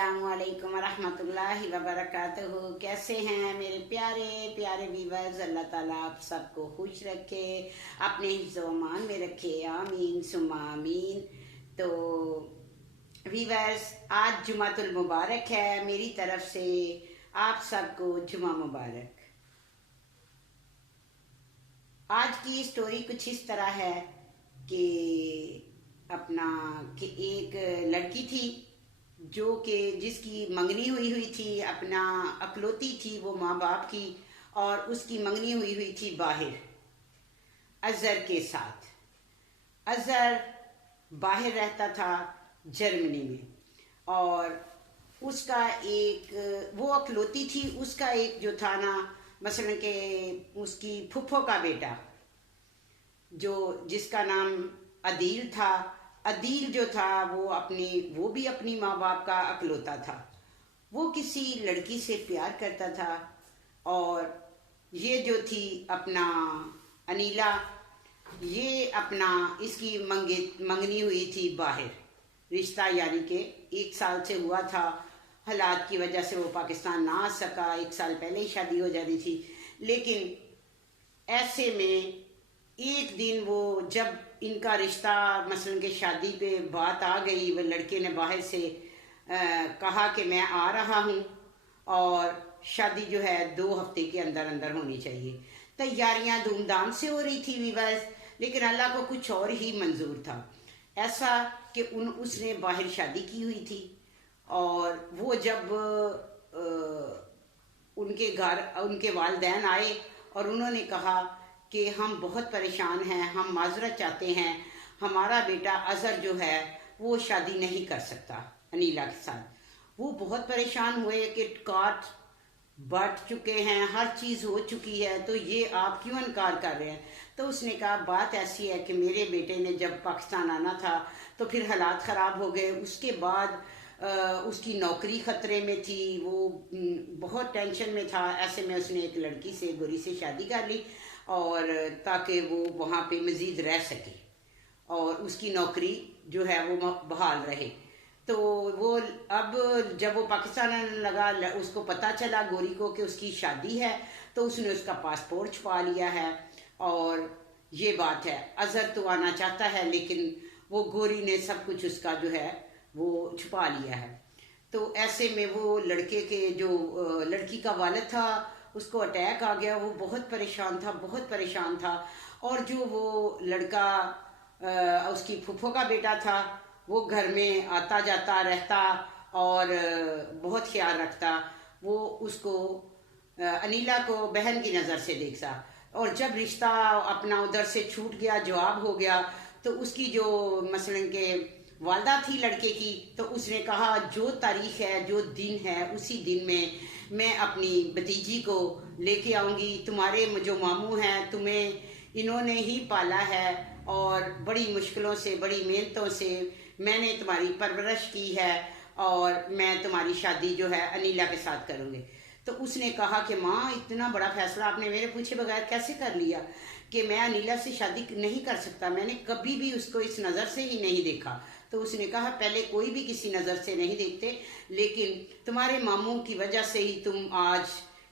अस्सलामुअलैकुम वरहमतुल्लाहि वबरकातुहू। कैसे हैं मेरे प्यारे प्यारे व्यूअर्स। अल्लाह ताला आप सबको खुश रखे, अपने हिफ्ज़ व अमान में रखे, आमीन सुम्मा आमीन। तो व्यूअर्स, आज जुमातुल मुबारक है, मेरी तरफ से आप सबको जुमा मुबारक। आज की स्टोरी कुछ इस तरह है कि एक लड़की थी जो कि जिसकी मंगनी हुई थी, अपना अकलौती थी वो माँ बाप की, और उसकी मंगनी हुई थी बाहर अजहर के साथ। अजहर बाहर रहता था जर्मनी में, और उसका एक वो अकलौती थी, उसका एक जो था ना, मसलन के उसकी फुफ्फो का बेटा जो जिसका नाम अदील था। अदील जो था वो भी अपनी माँ बाप का अकलौता था। वो किसी लड़की से प्यार करता था, और ये जो थी अपना अनीला, ये अपना इसकी मंगनी हुई थी बाहर। रिश्ता यानी कि 1 साल से हुआ था, हालात की वजह से वो पाकिस्तान ना आ सका। 1 साल पहले ही शादी हो जानी थी, लेकिन ऐसे में एक दिन वो जब इनका रिश्ता मसलन के शादी पे बात आ गई, वो लड़के ने बाहर से कहा कि मैं आ रहा हूँ और शादी जो है 2 हफ्ते के अंदर अंदर होनी चाहिए। तैयारियां धूमधाम से हो रही थी विवाह, लेकिन अल्लाह को कुछ और ही मंजूर था। ऐसा कि उसने बाहर शादी की हुई थी, और वो जब उनके घर उनके वालिदैन आए और उन्होंने कहा कि हम बहुत परेशान हैं, हम माजरत चाहते हैं, हमारा बेटा अजहर जो है वो शादी नहीं कर सकता अनीला के साथ। वो बहुत परेशान हुए कि काट बढ़ चुके हैं, हर चीज़ हो चुकी है, तो ये आप क्यों इनकार कर रहे हैं। तो उसने कहा बात ऐसी है कि मेरे बेटे ने जब पाकिस्तान आना था तो फिर हालात ख़राब हो गए, उसके बाद उसकी नौकरी ख़तरे में थी, वो बहुत टेंशन में था। ऐसे में उसने एक लड़की से, गोरी से शादी कर ली, और ताकि वो वहाँ पे मज़ीद रह सके और उसकी नौकरी जो है वो बहाल रहे। तो वो अब जब वो पाकिस्तान आने लगा, उसको पता चला गोरी को कि उसकी शादी है, तो उसने उसका पासपोर्ट छुपा लिया है। और ये बात है, अजहर तो आना चाहता है, लेकिन वो गोरी ने सब कुछ उसका जो है वो छुपा लिया है। तो ऐसे में वो लड़के के जो लड़की का वालिद था, उसको अटैक आ गया। वो बहुत परेशान था, बहुत परेशान था। और जो वो लड़का उसकी फुफ्फो का बेटा था, वो घर में आता जाता रहता और बहुत ख्याल रखता। वो उसको अनीला को बहन की नज़र से देखता, और जब रिश्ता अपना उधर से छूट गया, जवाब हो गया, तो उसकी जो मसलन के वालदा थी लड़के की, तो उसने कहा जो तारीख है, जो दिन है, उसी दिन में मैं अपनी भतीजी को लेके आऊँगी। तुम्हारे जो मामू हैं, तुम्हें इन्होंने ही पाला है, और बड़ी मुश्किलों से, बड़ी मेहनतों से मैंने तुम्हारी परवरिश की है, और मैं तुम्हारी शादी जो है अनीला के साथ करूँगी। तो उसने कहा कि माँ, इतना बड़ा फैसला आपने मेरे पूछे बगैर कैसे कर लिया कि मैं अनीला से शादी नहीं कर सकता, मैंने कभी भी उसको इस नज़र से ही नहीं देखा। तो उसने कहा पहले कोई भी किसी नज़र से नहीं देखते, लेकिन तुम्हारे मामू की वजह से ही तुम आज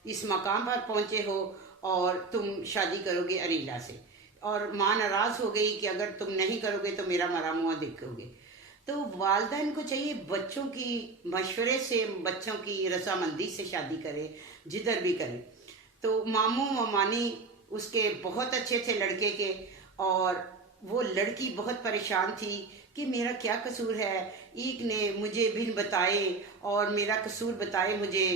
इस मकाम पर पहुँचे हो, और तुम शादी करोगे अनीला से। और माँ नाराज़ हो गई कि अगर तुम नहीं करोगे तो मेरा मरा मुँह देखोगे। तो वालिदैन को चाहिए बच्चों की मशवरे से, बच्चों की रजामंदी से शादी करे, जिधर भी करे। तो मामू मामानी उसके बहुत अच्छे थे लड़के के, और वो लड़की बहुत परेशान थी कि मेरा क्या कसूर है। एक ने मुझे बिन बताए और मेरा कसूर बताए मुझे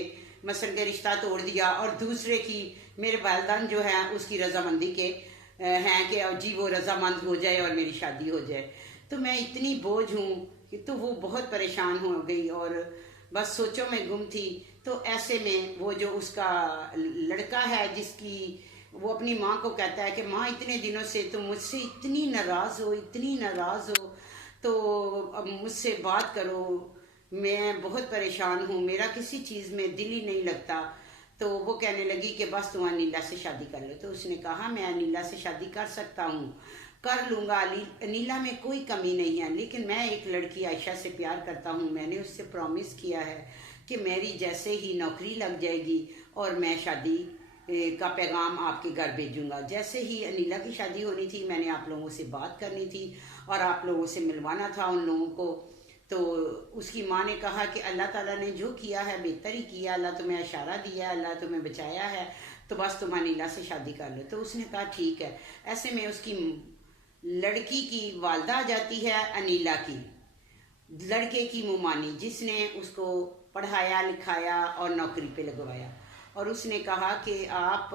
मसलन के रिश्ता तोड़ दिया, और दूसरे की मेरे वालिदैन जो हैं उसकी रजामंदी के हैं कि जी वो रजामंद हो जाए और मेरी शादी हो जाए। तो मैं इतनी बोझ हूँ कि तो वो बहुत परेशान हो गई और बस सोचों में गुम थी। तो ऐसे में वो जो उसका लड़का है, जिसकी वो अपनी माँ को कहता है कि माँ, इतने दिनों से तुम मुझसे इतनी नाराज़ हो, इतनी नाराज़ हो, तो अब मुझसे बात करो, मैं बहुत परेशान हूँ, मेरा किसी चीज़ में दिल ही नहीं लगता। तो वो कहने लगी कि बस तुम अनीला से शादी कर लो। तो उसने कहा मैं अनीला से शादी कर सकता हूँ, कर लूँगा, अनीला में कोई कमी नहीं है, लेकिन मैं एक लड़की आयशा से प्यार करता हूँ। मैंने उससे प्रॉमिस किया है कि मेरी जैसे ही नौकरी लग जाएगी और मैं शादी का पैगाम आपके घर भेजूंगा। जैसे ही अनीला की शादी होनी थी, मैंने आप लोगों से बात करनी थी और आप लोगों से मिलवाना था उन लोगों को। तो उसकी माँ ने कहा कि अल्लाह ताला ने जो किया है बेहतर ही किया, अल्लाह तुम्हें इशारा दिया, अल्लाह तुम्हें बचाया है, तो बस तुम अनीला से शादी कर लो। तो उसने कहा ठीक है। ऐसे में उसकी लड़की की वालदा आ जाती है अनीला की, लड़के की मुमानी, जिसने उसको पढ़ाया लिखाया और नौकरी पे लगवाया। और उसने कहा कि आप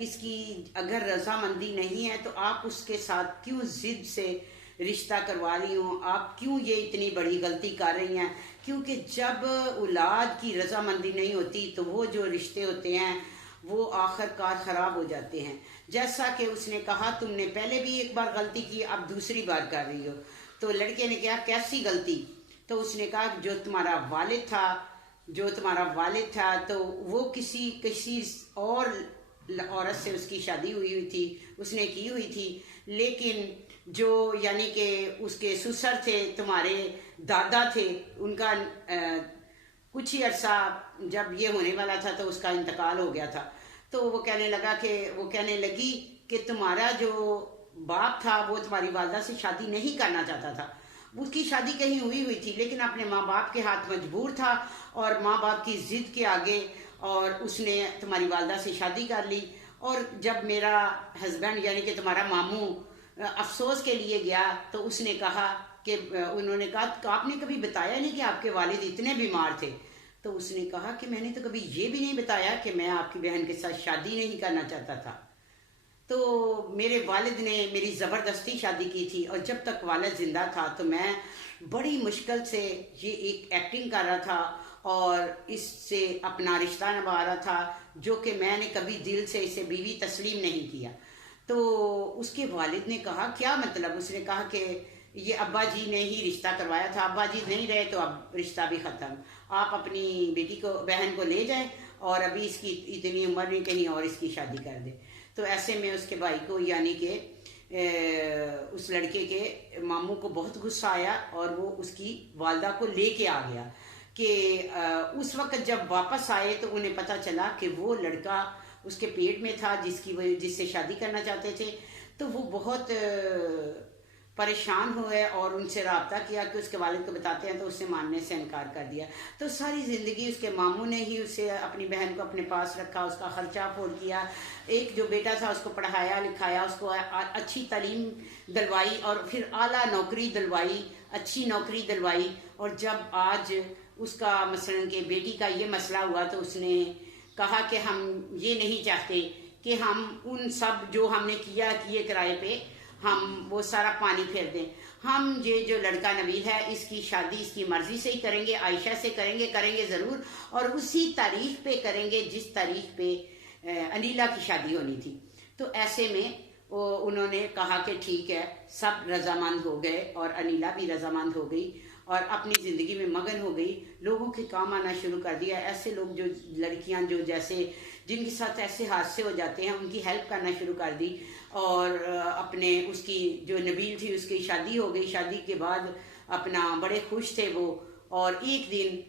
इसकी अगर रजामंदी नहीं है तो आप उसके साथ क्यों जिद से रिश्ता करवा रही हो, आप क्यों ये इतनी बड़ी गलती कर रही हैं। क्योंकि जब औलाद की रजामंदी नहीं होती तो वो जो रिश्ते होते हैं वो आखिरकार ख़राब हो जाते हैं। जैसा कि उसने कहा तुमने पहले भी एक बार गलती की, अब दूसरी बार कर रही हो। तो लड़के ने कहा कैसी गलती? तो उसने कहा जो तुम्हारा वालिद था तो वो किसी और औरत से उसकी शादी हुई थी, उसने की हुई थी। लेकिन जो यानी कि उसके ससुर थे, तुम्हारे दादा थे, उनका कुछ ही अरसा जब ये होने वाला था तो उसका इंतकाल हो गया था। तो वो कहने लगी कि तुम्हारा जो बाप था वो तुम्हारी वालदा से शादी नहीं करना चाहता था। उसकी शादी कहीं हुई थी, लेकिन अपने माँ बाप के हाथ मजबूर था और माँ बाप की जिद के आगे और उसने तुम्हारी वालदा से शादी कर ली। और जब मेरा हस्बैंड यानी कि तुम्हारा मामू अफसोस के लिए गया तो उसने कहा कि उन्होंने कहा आपने कभी बताया नहीं कि आपके वालिद इतने बीमार थे। तो उसने कहा कि मैंने तो कभी ये भी नहीं बताया कि मैं आपकी बहन के साथ शादी नहीं करना चाहता था। तो मेरे वालिद ने मेरी ज़बरदस्ती शादी की थी और जब तक वालिद ज़िंदा था तो मैं बड़ी मुश्किल से ये एक एक्टिंग कर रहा था और इससे अपना रिश्ता निभा रहा था, जो कि मैंने कभी दिल से इसे बीवी तस्लीम नहीं किया। तो उसके वालिद ने कहा क्या मतलब? उसने कहा कि ये अब्बा जी ने ही रिश्ता करवाया था, अब्बा जी नहीं रहे तो अब रिश्ता भी ख़त्म, आप अपनी बहन को ले जाएं और अभी इसकी इतनी उम्र नहीं, कहीं और इसकी शादी कर दें। तो ऐसे में उसके भाई को यानी कि उस लड़के के मामू को बहुत गुस्सा आया और वो उसकी वालदा को लेके आ गया कि उस वक्त जब वापस आए तो उन्हें पता चला कि वो लड़का उसके पेट में था जिससे शादी करना चाहते थे। तो वो बहुत परेशान हुए और उनसे रब्ता किया कि उसके वालिद को बताते हैं, तो उससे मानने से इनकार कर दिया। तो सारी ज़िंदगी उसके मामू ने ही उसे अपनी बहन को अपने पास रखा, उसका खर्चा फोड़ किया। एक जो बेटा था उसको पढ़ाया लिखाया, उसको अच्छी तालीम दिलवाई और फिर आला नौकरी दिलवाई, अच्छी नौकरी दिलवाई। और जब आज उसका मसलन के बेटी का ये मसला हुआ तो उसने कहा कि हम ये नहीं चाहते कि हम उन सब जो हमने किए किराए पे हम वो सारा पानी फेर दें। हम ये जो लड़का नवीद है इसकी शादी इसकी मर्जी से ही करेंगे, आयशा से करेंगे ज़रूर, और उसी तारीख पे करेंगे जिस तारीख पे अनीला की शादी होनी थी। तो ऐसे में उन्होंने कहा कि ठीक है, सब रजामंद हो गए और अनीला भी रजामंद हो गई और अपनी ज़िंदगी में मगन हो गई, लोगों के काम आना शुरू कर दिया। ऐसे लोग जो लड़कियां जो जैसे जिनके साथ ऐसे हादसे हो जाते हैं उनकी हेल्प करना शुरू कर दी। और अपने उसकी जो नबील थी उसकी शादी हो गई। शादी के बाद अपना बड़े खुश थे वो, और एक दिन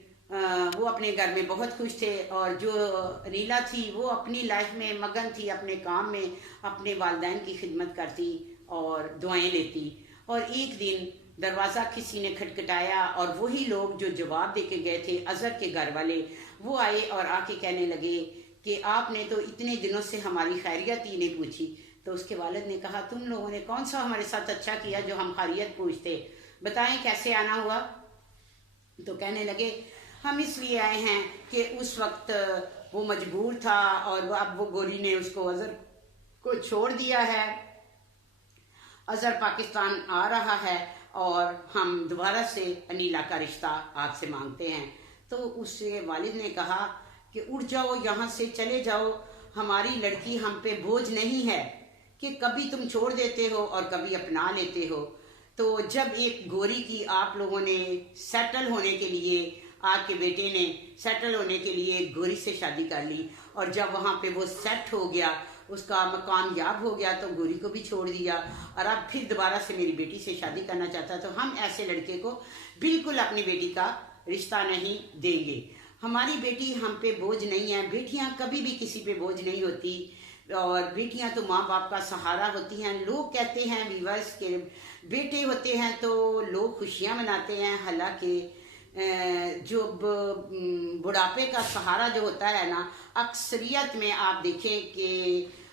वो अपने घर में बहुत खुश थे। और जो अनीला थी वो अपनी लाइफ में मगन थी, अपने काम में अपने वालिदैन की खिदमत करती और दुआएं लेती। और एक दिन दरवाज़ा किसी ने खटखटाया और वही लोग जो जवाब दे के गए थे अजहर के घर वाले, वो आए और आके कहने लगे कि आपने तो इतने दिनों से हमारी खैरियत ही नहीं पूछी। तो उसके वालिद ने कहा तुम लोगों ने कौन सा हमारे साथ अच्छा किया जो हम खैरियत पूछते, बताएं कैसे आना हुआ? तो कहने लगे हम इसलिए आए हैं कि उस वक्त वो मजबूर था और अब वो गोली ने उसको अजहर को छोड़ दिया है, अजहर पाकिस्तान आ रहा है और हम दोबारा से अनीला का रिश्ता आपसे मांगते हैं। तो उसके वालिद ने कहा कि उठ जाओ यहाँ से, चले जाओ, हमारी लड़की हम पे बोझ नहीं है कि कभी तुम छोड़ देते हो और कभी अपना लेते हो। तो जब एक गोरी की आप लोगों ने सेटल होने के लिए, आपके बेटे ने सेटल होने के लिए एक गोरी से शादी कर ली और जब वहाँ पे वो सेट हो गया, उसका कामयाब हो गया, तो गोरी को भी छोड़ दिया और अब फिर दोबारा से मेरी बेटी से शादी करना चाहता है। तो हम ऐसे लड़के को बिल्कुल अपनी बेटी का रिश्ता नहीं देंगे। हमारी बेटी हम पे बोझ नहीं है। बेटियां कभी भी किसी पे बोझ नहीं होती और बेटियां तो माँ बाप का सहारा होती हैं। लोग कहते हैं व्यूअर्स के बेटे होते हैं तो लोग खुशियां मनाते हैं, हालांकि जो बुढ़ापे का सहारा जो होता है ना, अक्सरियत में आप देखें कि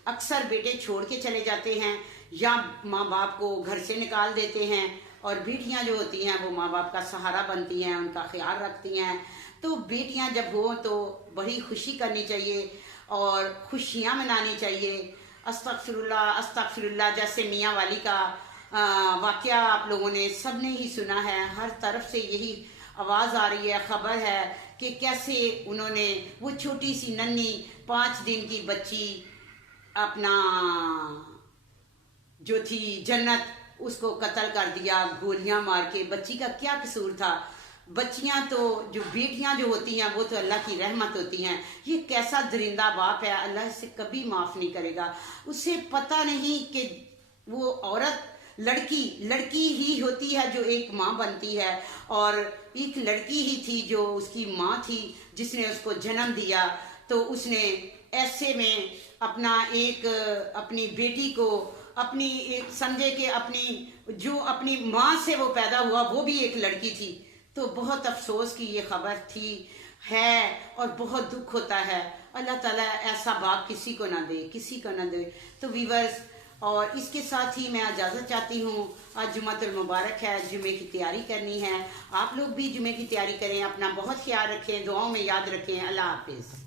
अक्सर बेटे छोड़ के चले जाते हैं या माँ बाप को घर से निकाल देते हैं, और बेटियां जो होती हैं वो माँ बाप का सहारा बनती हैं, उनका ख्याल रखती हैं। तो बेटियां जब हो तो बड़ी खुशी करनी चाहिए और खुशियां मनानी चाहिए। अस्तगफिरुल्लाह अस्तगफिरुल्लाह, जैसे मियाँ वाली का वाकया आप लोगों ने सबने ही सुना है, हर तरफ से यही आवाज़ आ रही है, खबर है कि कैसे उन्होंने वो छोटी सी नन्ही 5 दिन की बच्ची अपना जो थी जन्नत, उसको कत्ल कर दिया गोलियां मार के। बच्ची का क्या कसूर था? बच्चियां तो जो बेटियां जो होती हैं वो तो अल्लाह की रहमत होती हैं। ये कैसा दरिंदा बाप है, अल्लाह इसे कभी माफ नहीं करेगा। उसे पता नहीं कि वो औरत लड़की ही होती है जो एक माँ बनती है, और एक लड़की ही थी जो उसकी माँ थी जिसने उसको जन्म दिया। तो उसने ऐसे में अपनी बेटी को अपनी एक समझे कि अपनी माँ से वो पैदा हुआ, वो भी एक लड़की थी। तो बहुत अफसोस की ये खबर थी है और बहुत दुख होता है। अल्लाह ताला ऐसा बाप किसी को ना दे। तो व्यूअर्स, और इसके साथ ही मैं इजाज़त चाहती हूँ। आज जुम्मतुल मुबारक है, जुमे की तैयारी करनी है। आप लोग भी जुमे की तैयारी करें, अपना बहुत ख्याल रखें, दुआओं में याद रखें। अल्लाह हाफिज़।